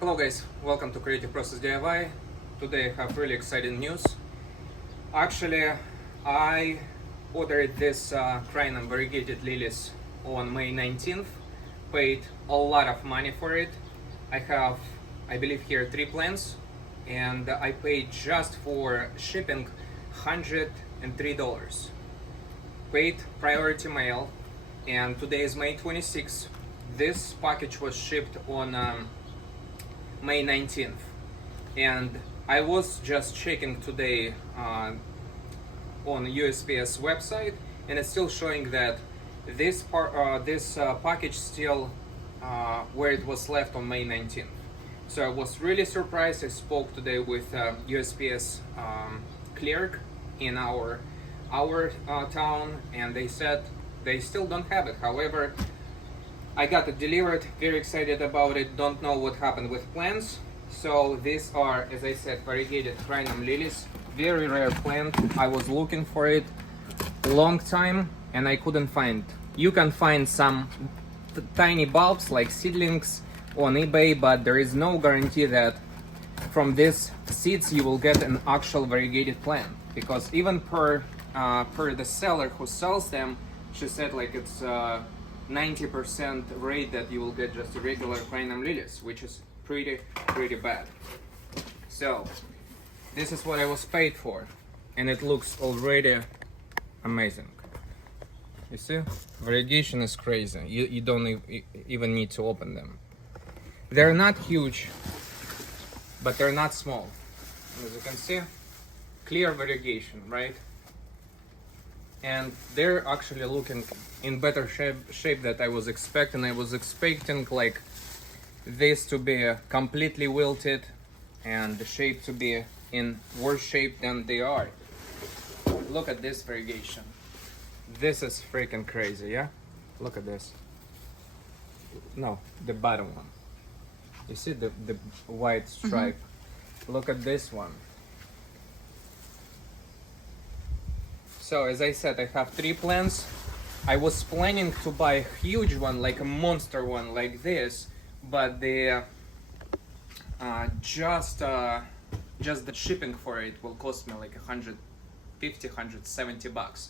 Hello guys, welcome to Creative Process DIY. Today I have really exciting news. Actually, I ordered this Crinum Varigated Lilies on May 19th, paid a lot of money for it. I have, I believe here, 3 plants, and I paid just for shipping $103. Paid priority mail, and today is May 26th. This package was shipped on May 19th, and I was just checking today on USPS website, and it's still showing that this package still where it was left on May 19th. So I was really surprised. I spoke today with USPS clerk in our town, and they said they still don't have it. However, I got it delivered, very excited about it, don't know what happened with plants. So these are, as I said, Varigated Crinum Lilies, very rare plant. I was looking for it long time and I couldn't find. You can find some tiny bulbs like seedlings on eBay, but there is no guarantee that from these seeds you will get an actual variegated plant, because even per the seller who sells them, she said like it's 90% rate that you will get just a regular Crinum Lilies, which is pretty bad. So this is what I was paid for, and it looks already amazing. You see, variegation is crazy. You don't even need to open them. They're not huge, but they're not small. As you can see, clear variegation, right? And they're actually looking in better shape that I was expecting. I was expecting like this to be completely wilted and the shape to be in worse shape than they are. Look at this variegation. This is freaking crazy, yeah? Look at this. No, the bottom one. You see the white stripe? Look at this one. So as I said, I have 3 plants. I was planning to buy a huge one, like a monster one like this, but the just the shipping for it will cost me like $150, $170.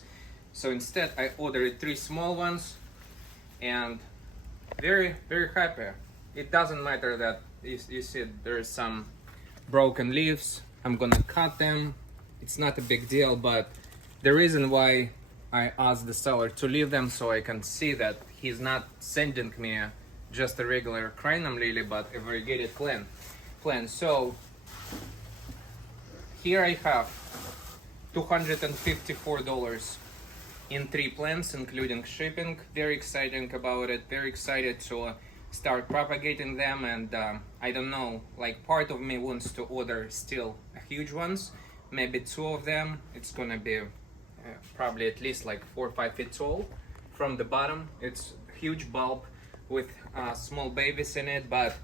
So instead I ordered 3 small ones, and very happy. It doesn't matter that you see there's some broken leaves. I'm gonna cut them. It's not a big deal, but the reason why I asked the seller to leave them, so I can see that he's not sending me just a regular Crinum Lily, but a variegated plant. So here I have $254 in 3 plants, including shipping. Very exciting about it. Very excited to start propagating them, and I don't know, like part of me wants to order still huge ones, maybe 2 of them. It's gonna be probably at least like 4 or 5 feet tall from the bottom. It's a huge bulb with small babies in it, but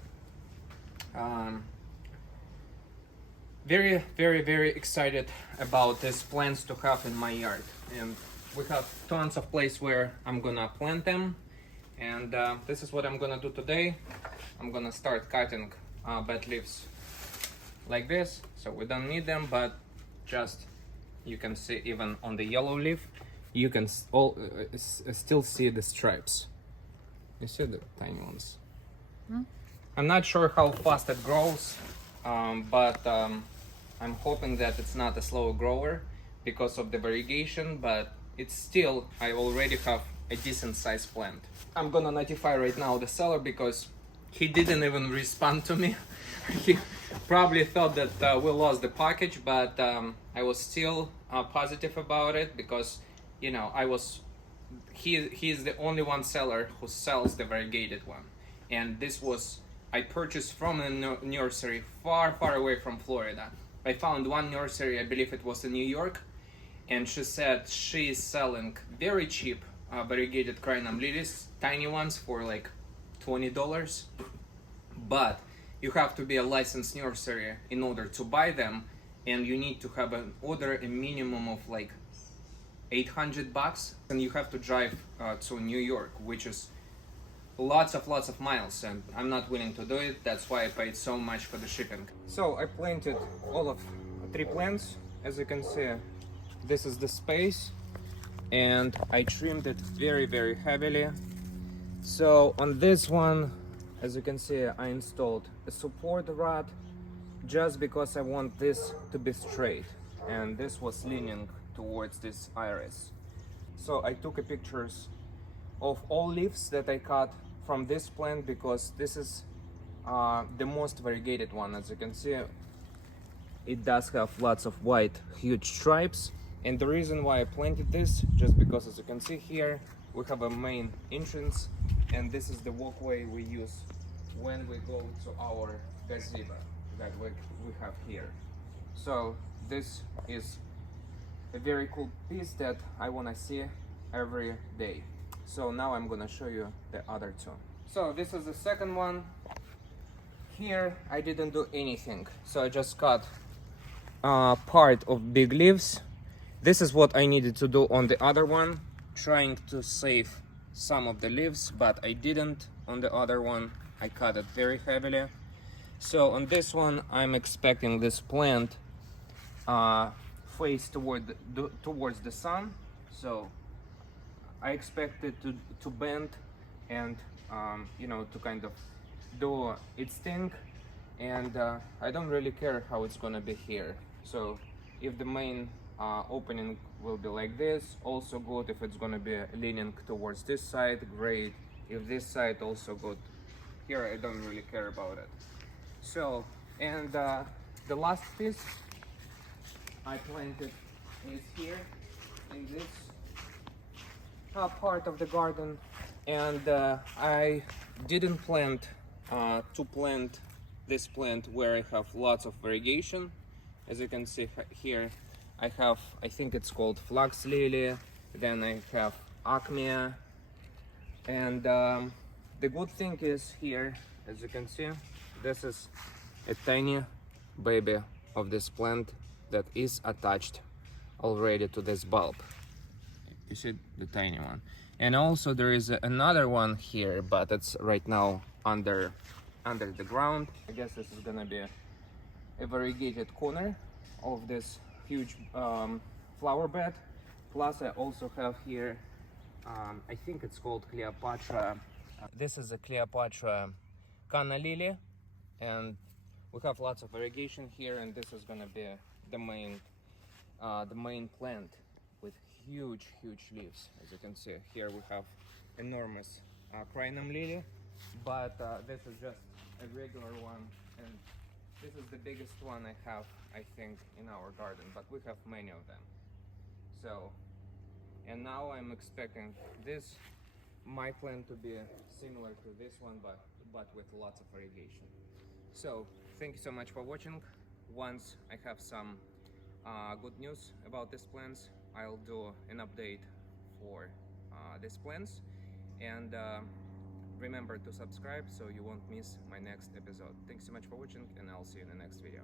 very excited about these plants to have in my yard. And we have tons of place where I'm gonna plant them, and this is what I'm gonna do today. I'm gonna start cutting bad leaves like this, so we don't need them, but just you can see even on the yellow leaf, you can still see the stripes. You see the tiny ones. I'm not sure how fast it grows, but I'm hoping that it's not a slow grower because of the variegation, but it's still, I already have a decent sized plant. I'm gonna notify right now the seller because he didn't even respond to me. He probably thought that we lost the package, but I was still positive about it because, you know, he's the only one seller who sells the variegated one, and this was, I purchased from a nursery far away from Florida. I found one nursery, I believe it was in New York, and she said she is selling very cheap variegated Crinum Lilies, tiny ones, for like $20, but you have to be a licensed nursery in order to buy them, and you need to have an order a minimum of like $800, and you have to drive to New York, which is lots of miles, and I'm not willing to do it. That's why I paid so much for the shipping. So I planted all of 3 plants. As you can see, this is the space, and I trimmed it very heavily. So on this one, as you can see, I installed a support rod just because I want this to be straight, and this was leaning towards this iris. So I took pictures of all leaves that I cut from this plant because this is the most variegated one. As you can see, it does have lots of white huge stripes, and the reason why I planted this just because, as you can see here, we have a main entrance, and this is the walkway we use when we go to our gazebo that we have here. So this is a very cool piece that I want to see every day. So now I'm gonna show you the other 2. So this is the second one. Here I didn't do anything, so I just cut part of big leaves. This is what I needed to do on the other one, trying to save some of the leaves, but I didn't. On the other one I cut it very heavily. So on this one I'm expecting this plant face towards the sun, so I expect it to bend and you know, to kind of do its thing, and I don't really care how it's gonna be here. So if the main opening will be like this, also good. If it's gonna be leaning towards this side, great. If this side, also good. Here I don't really care about it. So, and the last piece I planted is here in this part of the garden, and I didn't plant to plant this plant where I have lots of variegation. As you can see here, I have, I think it's called flax lily, then I have acmea, and the good thing is here, as you can see, this is a tiny baby of this plant that is attached already to this bulb. You see the tiny one, and also there is another one here, but it's right now under the ground. I guess this is gonna be a variegated corner of this huge flower bed. Plus I also have here I think it's called Cleopatra. This is a Cleopatra canna lily, and we have lots of variegation here, and this is gonna be the main plant with huge leaves. As you can see here, we have enormous crinum lily, but this is just a regular one, and this is the biggest one I have, I think, in our garden, but we have many of them. So, and now I'm expecting this, my plant, to be similar to this one, but with lots of variegation. So thank you so much for watching. Once I have some good news about these plants, I'll do an update for these plants, and remember to subscribe so you won't miss my next episode. Thanks so much for watching, and I'll see you in the next video.